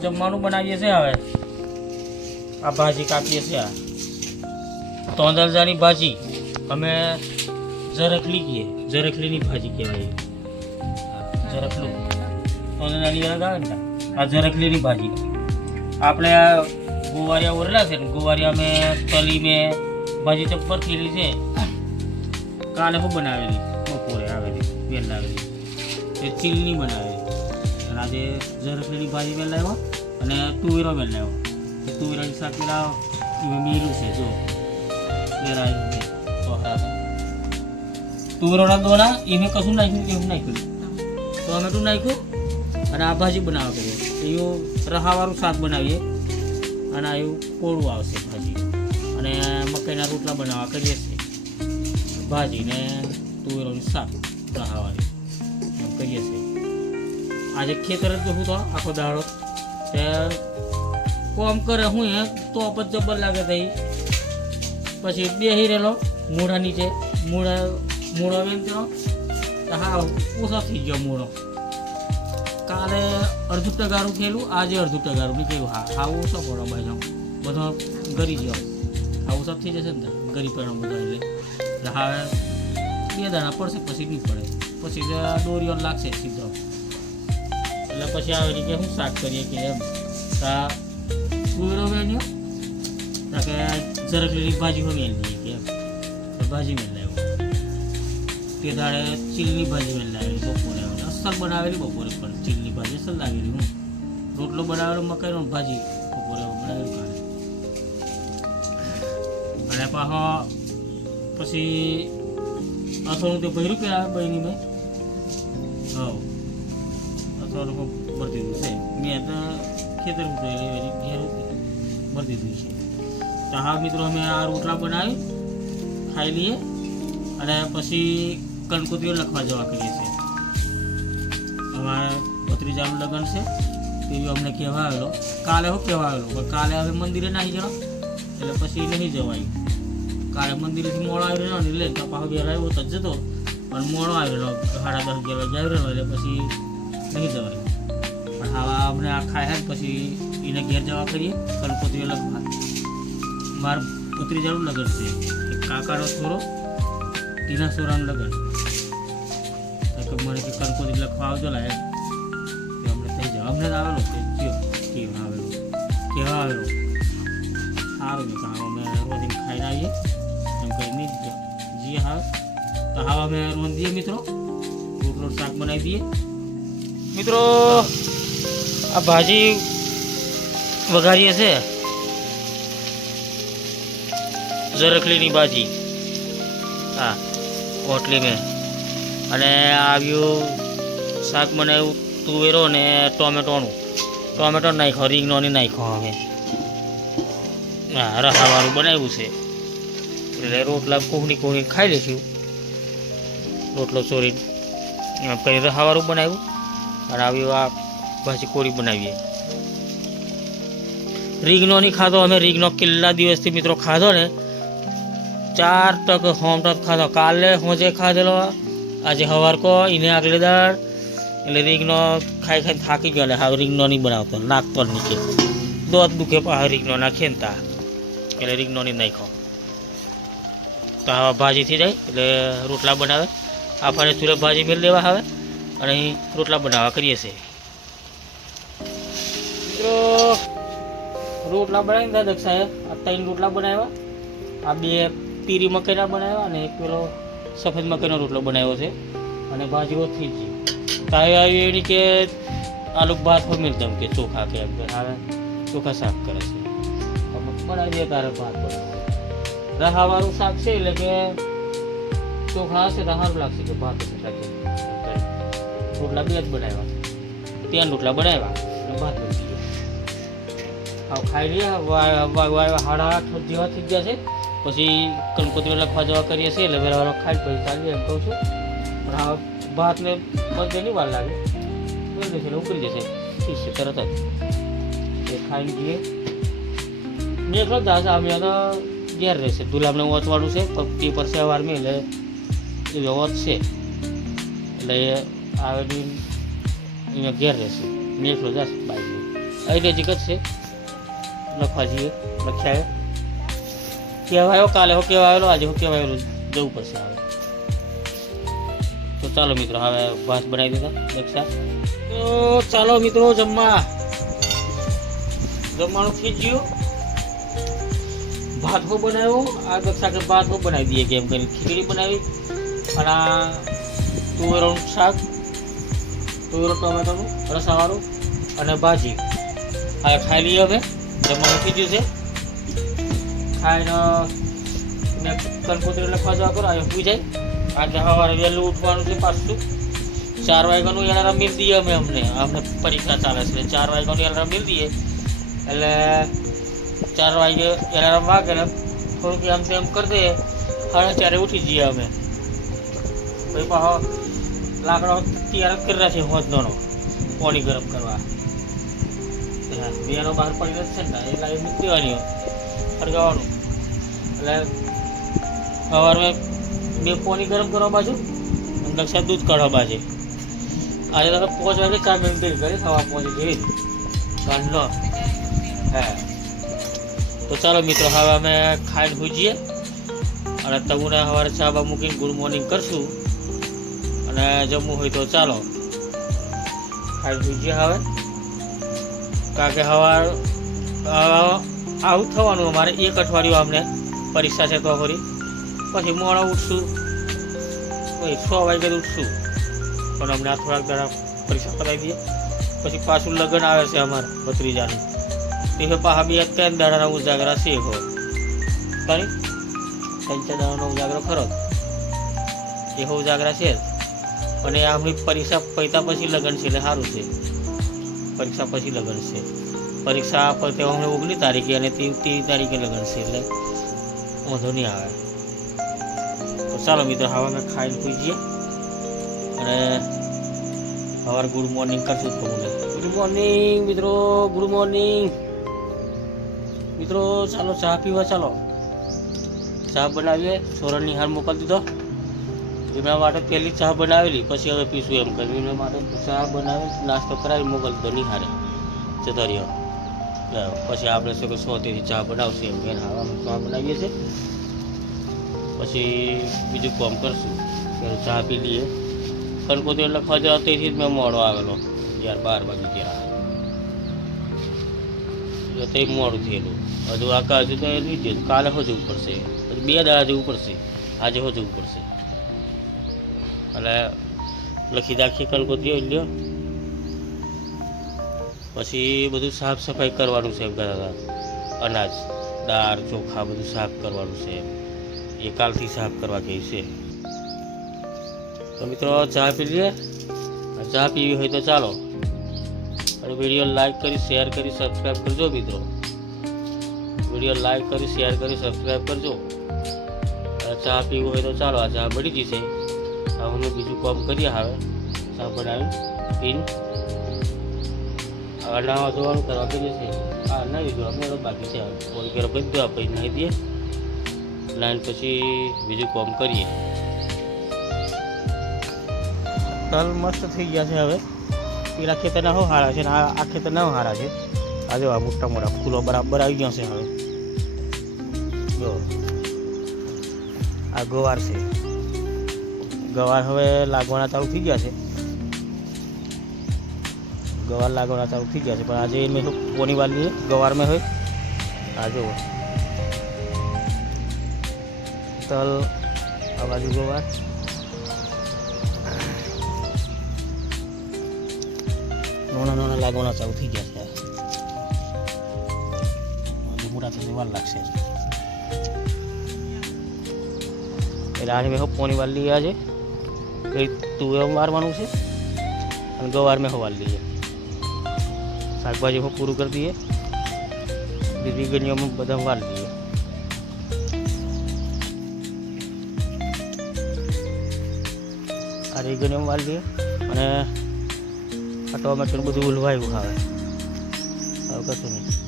જમવાનું બનાવીએ છીએ હવે. આ ભાજી કાપીએ છીએ આ. તોંદરજાની ભાજી. અમે ઝરકલી કહીએ. ઝરકલીની ભાજી કહેવાય. હા, જરખલું. તોંદરજાની અલગ આવે ને? આ ઝરકલીની ભાજી. આપણે આ ગોવારિયા ઓરલા છે ને ગોવારિયા મેં તલી મેં ભાજી ચપ્પર થયેલી છે. કાલે હું બનાવેલી? બપોરે આવેલી વેલ આવેલી. એ ચીલની બનાવેલી. અને આજે ભાજી વેલ લાવ્યો અને તુવેરો વેલ લાવ્યો. તુવેરાની શાક પેલા મીરું છે, જો. તો તુવેરોના દોરા એ મેં કશું નાખ્યું એવું નાખ્યું ટોમેટું નાખ્યું? અને આ ભાજી બનાવવા કરીએ. એવું રહાવાળું શાક બનાવીએ. અને એવું કોળું આવશે ભાજી. અને મકાઈના રોટલા બનાવવા કરીએ છીએ. ભાજી ને તુવેરોનું શાક રહાવાળી. એમ કરીએ છીએ. આજે ખેતર જ હું તો આખો દાડો. તે કોમ કરે હું એ તો પણ જબર લાગે થઈ પછી બેહી રહેલો મૂળા નીચે. મૂળા મૂળો એમ તેનો હા, ઓછો થઈ ગયો મૂળો કાલે અડધું ટગારું થયેલું આજે અડધું ટકારું મેં કહ્યું હા હા, ઓછો પડો બાજુ બધો ગરી ગયો. હા, ઓછો થઈ જશે ને ગરી પડો બધો એટલે. હા, બે દાણા પડશે, પછી નહીં પડે. પછી દોરીઓ લાગશે સીધો. એટલે પછી આવી રીતે શું શાક કરીએ કે એમ. તા તા કે જરાક લીલી ભાજી હોય મેળવી કે એમ. ભાજી મેળ લાવ્યો. તે દાડે ચીલની ભાજી મેળ લાવેલી બપોરે અસલ બનાવેલી બપોરે પણ ચીલની ભાજી અસર લાગેલી હું. રોટલો બનાવેલો, મકાઈનો ભાજી બપોરે બનાવેલું અને પાછો પછી અથોડું તે ભર્યું કે આ બહેની મેં હા અથોડું ભરી દીધું છે. મેં તો ખેતર ઉતરેલી ઘેર ભરી દીધું છે. તો હા મિત્રો, અમે આ રોટલા બનાવી ખાઈ લઈએ અને પછી કણકોતીઓ લખવા જવા કરીએ છીએ. અમારા ભત્રીજાનું લગ્ન છે તેવી અમને કહેવા આવેલો કાલે હું કહેવા આવેલો પણ કાલે હવે મંદિરે નહીં જવા. એટલે પછી નહીં જવાયું. કાલે મંદિરેથી મોડો આવી રહ્યો ને એટલે તપાસ વહેલા આવ્યો તો જતો. પણ મોડો આવેલો સાડા દસ, અગિયાર વાગે આવી રહ્યો એટલે પછી નહીં જવાય. પણ આવા અમને આ ખાય પછી એને ઘેર જવા કરીએ કણકોતીઓ લખવા પુત્રી ભત્રીજાનું લગન છે. કાકાનો છોરો ટીના છોરાનું લગન. કે મને કે કંકોત્રી લખવા આવજો લાય કે અમને થઈ જાવ. અમને આવેલો કે કયો? કેવા આવેલો? કેવા આવેલો. સારું કહા અમે રોજ ખાઈને આવીએ. એમ કરી જી હા. તો હા, અમે રોંધીએ મિત્રો. રોટલો શાક બનાવી દઈએ. મિત્રો, આ ભાજી વઘારીએ છે ઝરખલીની ભાજી. હા, ઓટલી મેં. અને આવ્યું શાક બનાવ્યું તુવેરો ને ટોમેટોનું. ટોમેટો નાખ્યો રીંગણો ને નાખ્યો હવે. હા, રહાવાળું બનાવ્યું છે. એટલે રોટલા કોહની કોહની ખાઈ લઈશું રોટલો ચોરીને એમ રસાવાળું બનાવ્યું? અને આવી આ ભાજી કોળી બનાવીએ. રીંગણો નહીં ખાધો, અમે રીંગણો કેટલા દિવસથી મિત્રો ખાધો ને? ચાર ટક હોમ ટક ખાધો. કાલે હોજે ખાધેલો, આજે હવાર કહો એને આગલે દાડ એટલે રીંગણો ખાઈ ખાઈને થાકી ગયો એટલે હા રીંગણો નહીં બનાવતો, નાખતો જ નીચે દોત દુખે પાછો રીંગણો નાખીએ ને તા એટલે રીંગણો નહીં નાખો તો હવે ભાજી થઈ જાય, એટલે રોટલા બનાવે. આ ફરે ચૂલે ભાજી મેળ દેવા આવે. અને અહીં રોટલા બનાવવા કરીએ છીએ. મિત્રો, રોટલા બનાવીને દાદક સાહેબ, આ ત્રણ રોટલા બનાવ્યા. આ બે પીરી મકાઈના બનાવ્યા અને એક પેલો સફેદ મકાઈનો રોટલો બનાવ્યો છે. અને ભાજીઓ થઈ છે કાંઈ આવી એની કે આલુ ભાત હોય મિલતમ કે ચોખા કે એમ હારે ચોખા શાક કરે છે. બનાવીએ બનાવી તારે ભાત બનાવે શાક છે એટલે કે ચોખા હશે તો સારું લાગશે કે ભાત કરી. રોટલા બે જ બનાવ્યા. ત્યાં રોટલા બનાવ્યા અને ભાત બની ગયો. હવે ખાઈ લઈએ. વા- વા- વા- સાડા આઠ જેવા થઈ ગયા છે. પછી કંકોત્રી લખવા જવા કરીએ છીએ એટલે વહેલા વહેલા ખાઈ પછી ચાલીએ એમ કહું છું. પણ આ ભાતને બધે નહીં વાર લાગે. બની જશે એટલે ઉકળી જશે. ઠીક છે, તરત જ. એ ખાઈને જઈએ મેં એકલો જ દાસ અમે તો ઘેર રહેશે. દુલામને ઓચવાળું છે. પણ તે પર સવાર મેં એટલે એ ઓચ છે. એટલે એ આવેલી અહીંયા ઘેર રહેશે. મેં એકલો જાશ બાઈક અહીં નજીક છે. લખવા જઈએ લખ્યા કહેવાયો કાલે હું કહેવાયેલો, આજે હું કહેવાયેલું જવું પડશે હવે. તો ચાલો મિત્રો, હવે ભાત બનાવી દીધા, દક્ષા. તો ચાલો મિત્રો, જમવા. જમવાનું ગયું ભાત હો બનાવ્યો આ દક્ષા કે ભાત હો બનાવી દઈએ કેમ કરીને ખીચડી બનાવી. અને આ શાક. તુવેરો ટમેટાનું રસાવાળું અને ભાજી. હવે ખાઈ લઈએ હવે, જમવાનું થઈ છે. ખાઈને મેં લખવા જવા કરો હવે ઊભી જાય. આજે સવારે વહેલું ઉઠવાનું છે પાછું. ચાર વાગ્યાનું એલાર્મ મિલ દઈએ અમે અમને. અમને પરીક્ષા ચાલે છે. ચાર વાગ્યાનું એલાર્મ મિલ દઈએ. એટલે ચાર વાગે એલાર્મ વાગે થોડુંક એમ તેમ કરી દઈએ. સાડા ચારે ઉઠી જઈએ અમે. પછી પાછો લાકડો તૈયાર કરી રહ્યા છે હોજનો પાણી ગરમ કરવા. બેનો બહાર પડી નથી છે ને એટલે એ મૂકી દેવાની સળગાવવાનું એટલે સવારે બે પાણી ગરમ કરવા બાજુ નકશા દૂધ કાઢવા બાજુ. આજે તમે પાંચ વાગે ચા મિનિટ કરી સવા પહોંચી જેવી કાંડનો હા. તો ચાલો મિત્રો, હવે અમે ખાઈને ભૂજીએ અને તમને સવારે ચા મૂકીને ગુડ મોર્નિંગ કરશું. અને જમવું હોય તો ચાલો. ખાઈ બીજી હવે. કારણ કે સવાર અ, આવું થવાનું અમારે એક અઠવાડિયું અમને પરીક્ષા છે તો ફરી પછી મોડા ઉઠશું. પછી છ વાગે ઉઠશું. પણ અમને આ થોડાક દાડા પરીક્ષા કરાવી દઈએ. પછી પાછું લગ્ન આવે છે અમારે ભત્રીજાનું. તે પાછા બે ત્રણ દાડાના ઉજાગરા છે હો ખરી? ત્રણ ચાર દાડાનો ઉજાગરો ખરો. એ હો ઉજાગરા છે અને આપણી પરીક્ષા પૈતા પછી લગ્ન છે એટલે સારું છે. પરીક્ષા પછી લગ્ન છે. પરીક્ષા પતે અમને ઓગણીસ તારીખે અને ત્રીસ તારીખે લગ્ન છે એટલે વાંધો નહીં આવે. તો ચાલો મિત્રો, હવે અમે ખાઈને સુઈ જઈએ અને સવારે ગુડ મોર્નિંગ કરશું તમને ગુડ મોર્નિંગ મિત્રો, ગુડ મોર્નિંગ. મિત્રો, ચાલો ચા પીવા ચાલો. ચા બનાવીએ. સોરણની હાર મોકલી દીધો. એમના માટે પહેલી ચા બનાવેલી, પછી હવે પીશું એમ કરી એમના માટે ચા બનાવી, નાસ્તો કરાવી, મોગલ બની હારે. જતો રહ્યો પછી આપણે શું કે સોતેથી ચા બનાવશે એમ હવે ચા બનાવીએ છીએ. પછી બીજું કામ કરશું. ચા પી લઈએ. કંકોત્રી લખવા જવા તેથી જ મેં મોડો આવેલો. યાર બાર વાગે ત્યાં તે મોડું થયેલું. હજુ આકા હજુ તો નહીં કાલે હજુ પડશે પછી બે દાડા જવું પડશે આજે હજુ પડશે એટલે લખી રાખીએ કંકોત્રી લ્યો. પછી બધું સાફ સફાઈ કરવાનું છે એમ કહેતા હતા. અનાજ, દાળ, ચોખા બધું સાફ કરવાનું છે એ કાલથી સાફ કરવા કહે છે. તો મિત્રો ચા પી લઈએ ચા પીવી હોય તો ચાલો. અને વીડિયો લાઈક કરી, શેર કરી સબસ્ક્રાઈબ કરજો મિત્રો. વીડિયો લાઈક કરી, શેર કરી સબસ્ક્રાઈબ કરજો. ચા પીવું હોય તો ચાલો, આ ચા બળી જશે હવે બીજું કામ કરીએ હવે. ચા બનાવી પીન. અનાવા નાવા ધોવાનું કરવા કરીએ છીએ. આ અનાવી દો અમે બાકી છે ફોન કરો કરી દો આપણે નાહી દઈએ લાઈન પછી બીજું કામ કરીએ. તલ મસ્ત થઈ ગયા છે હવે. પેલા ખેતરના હો હારા છે ને આ ખેતરના હારા છે? આ જો આ મોટા મોટા ફૂલો બરાબર આવી ગયા છે હવે. જો. આ ગોવાર છે. ગવાર હવે લાગવાના ચાલુ થઈ ગયા છે. ગવાર લાગવાના ચાલુ થઈ ગયા છે, પણ આજે મેં કોની વાર લીએ ગવાર મેં હોય. આ જુઓ. તલ, આ બાજુ ગવાર. નાના નાના લાગવાના ચાલુ થઈ ગયા છે. હજુ મોટા થઈને વાર લાગશે. એટલે આજે મેં પોની વાર લઈએ આજે? કઈ તુવેર મારવાનું છે? અને ગવાર મેં હવાલ લઈએ શાકભાજી હું પૂરું કરી દઈએ. બીજી ગણીઓમાં બધા વાર લઈએ આ રીગણીઓમાં વાર લઈએ અને આ ટોમેટોનું બધું ઉલવાયું આવે હવે કશું નહીં.